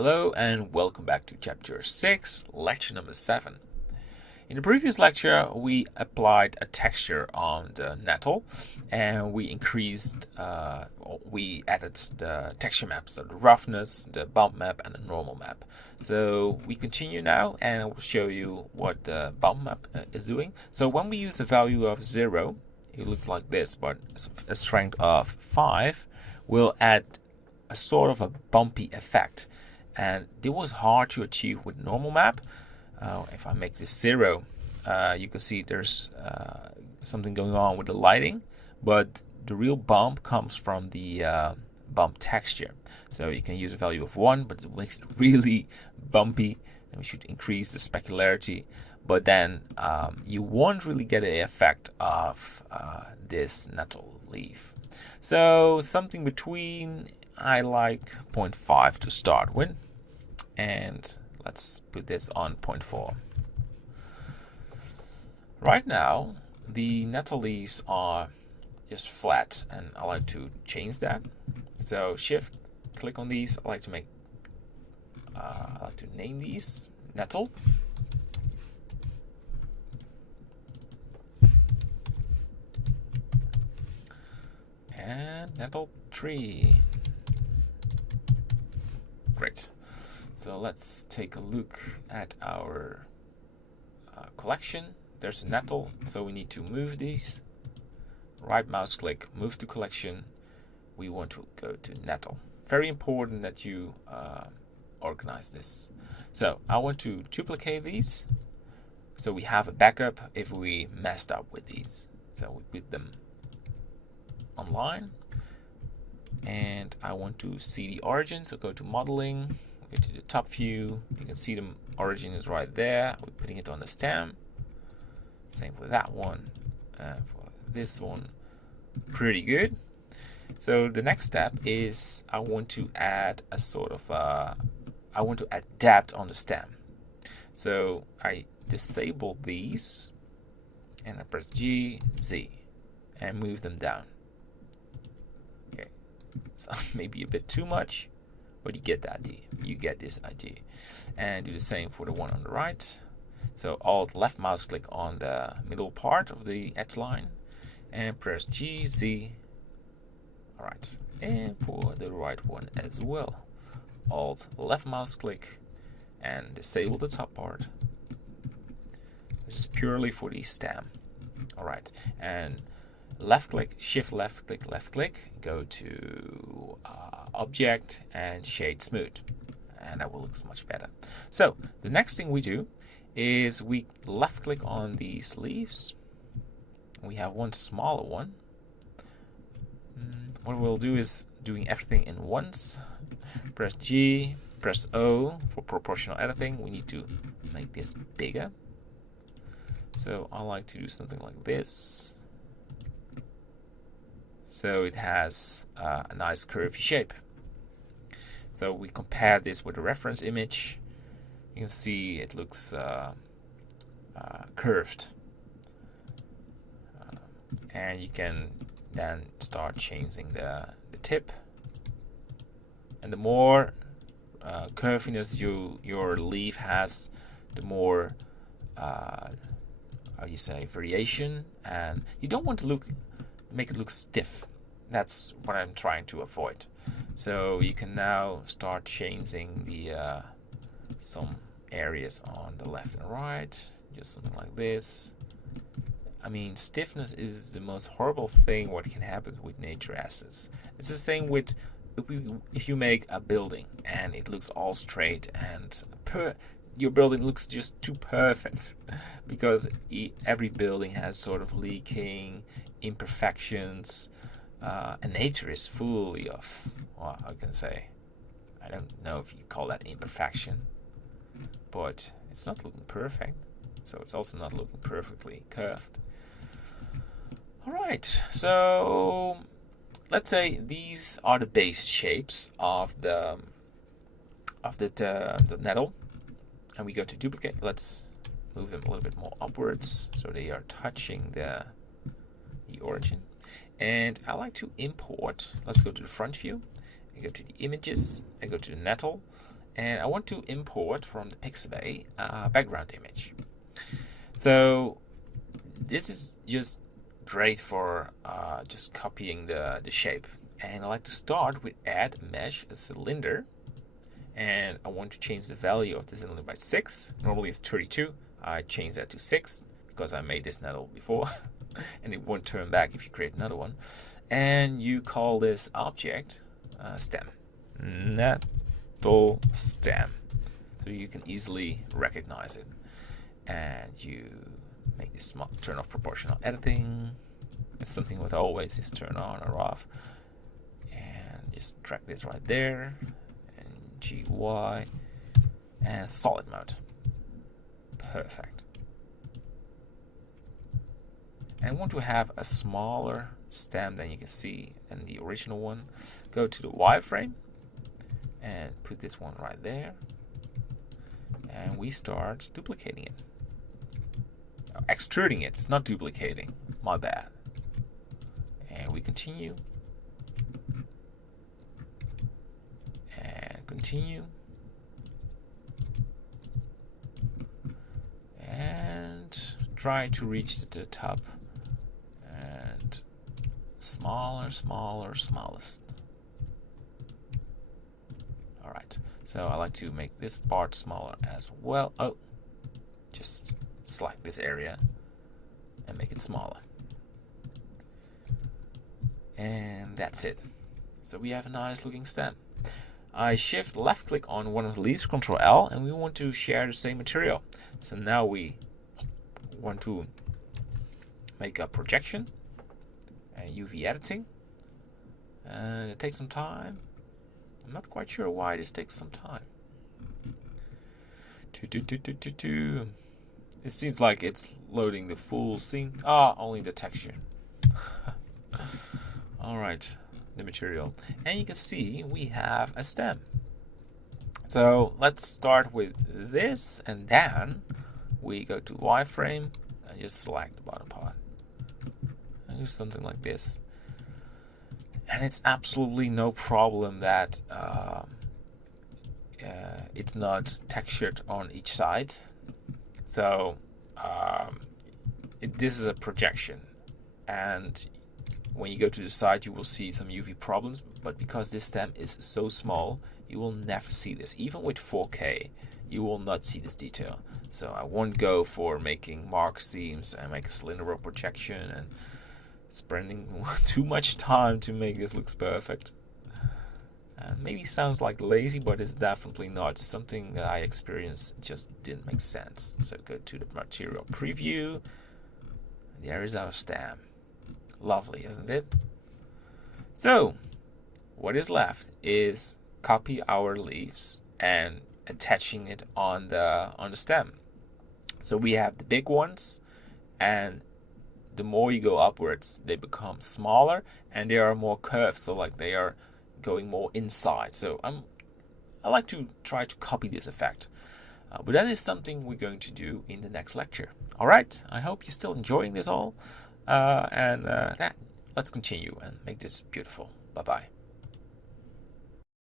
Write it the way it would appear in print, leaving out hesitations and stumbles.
Hello and welcome back to chapter 6, lecture number 7. In the previous lecture, we applied a texture on the nettle and we added the texture maps, so the roughness, the bump map and the normal map. So we continue now and I will show you what the bump map is doing. So when we use a value of 0, it looks like this, but a strength of 5 will add a sort of a bumpy effect. And it was hard to achieve with normal map. If I make this 0, you can see there's something going on with the lighting, but the real bump comes from the bump texture. So you can use a value of 1, but it makes it really bumpy, and we should increase the specularity. But then you won't really get the effect of this nettle leaf. So something between, I like 0.5 to start with. And let's put this on 0.4. Right now, the nettle leaves are just flat, and I like to change that. So shift, click on these. I like to name these nettle. And nettle tree. Great. So let's take a look at our collection. There's a nettle, so we need to move these. Right mouse click, move to collection. We want to go to nettle. Very important that you organize this. So I want to duplicate these so we have a backup if we messed up with these. So we put them online, and I want to see the origin, so go to modeling. Go to the top view, you can see the origin is right there. We're putting it on the stem. Same for that one, and for this one. Pretty good. So the next step is I want to add a sort of I want to add depth on the stem. So I disable these and I press G, Z and move them down. Okay, so maybe a bit too much, but you get the idea. You get this idea. And do the same for the one on the right. So Alt left mouse click on the middle part of the edge line and press G, Z. Alright. And for the right one as well. Alt left mouse click and disable the top part. This is purely for the stem. Alright. And left click, shift left click, go to object and shade smooth, and that will look much better. So the next thing we do is we left click on these leaves. We have one smaller one. What we'll do is doing everything in once. Press G, press O for proportional editing. We need to make this bigger. So I like to do something like this. So it has a nice curvy shape. So we compare this with the reference image. You can see it looks curved. And you can then start changing the tip. And the more curviness your leaf has, the more variation. And you don't want to make it look stiff. That's what I'm trying to avoid. So you can now start changing the some areas on the left and right, just something like this. I mean, stiffness is the most horrible thing what can happen with nature assets. It's the same with if you make a building and it looks all straight and your building looks just too perfect, because every building has sort of leaking, imperfections, and nature is fully of, well, I can say, I don't know if you call that imperfection, but it's not looking perfect, so it's also not looking perfectly curved. Alright, so let's say these are the base shapes of the nettle. And we go to duplicate. Let's move them a little bit more upwards so they are touching the origin. And I like to import. Let's go to the front view and go to the images and go to the nettle and I want to import from the Pixabay background image. So this is just great for just copying the shape. And I like to start with add mesh a cylinder, and I want to change the value of the cylinder by 6. Normally it's 32. I change that to 6 because I made this nettle before and it won't turn back if you create another one. And you call this object stem, nettle stem, so you can easily recognize it. And you make this turn off proportional editing. It's something that always is turn on or off. And just drag this right there, and GY, and solid mode. Perfect. And I want to have a smaller stem than you can see than the original one. Go to the wireframe and put this one right there, and we start duplicating it. Extruding it, it's not duplicating, my bad. And we continue and continue and try to reach the top, and smaller, smallest. Alright, so I like to make this part smaller as well. Oh, just select this area and make it smaller. And that's it. So we have a nice looking stem. I shift left click on one of the leaves, Control L, and we want to share the same material. So now we want to make a projection and UV editing. And it takes some time. I'm not quite sure why this takes some time. It seems like it's loading the full scene. Only the texture. Alright, the material. And you can see we have a stem. So let's start with this, and then we go to wireframe and just select the bottom part. And do something like this. And it's absolutely no problem that it's not textured on each side. So this is a projection, and when you go to the side you will see some UV problems, but because this stem is so small you will never see this. Even with 4K you will not see this detail. So I won't go for making mark seams and make a cylindrical projection and spending too much time to make this look perfect. Maybe sounds like lazy, but it's definitely not. Something that I experienced just didn't make sense. So go to the material preview. There is our stem. Lovely, isn't it? So what is left is copy our leaves and attaching it on the stem. So we have the big ones, and the more you go upwards they become smaller and they are more curved, so like they are going more inside. So I like to try to copy this effect, but that is something we're going to do in the next lecture. Alright, I hope you're still enjoying this all, and let's continue and make this beautiful. Bye bye.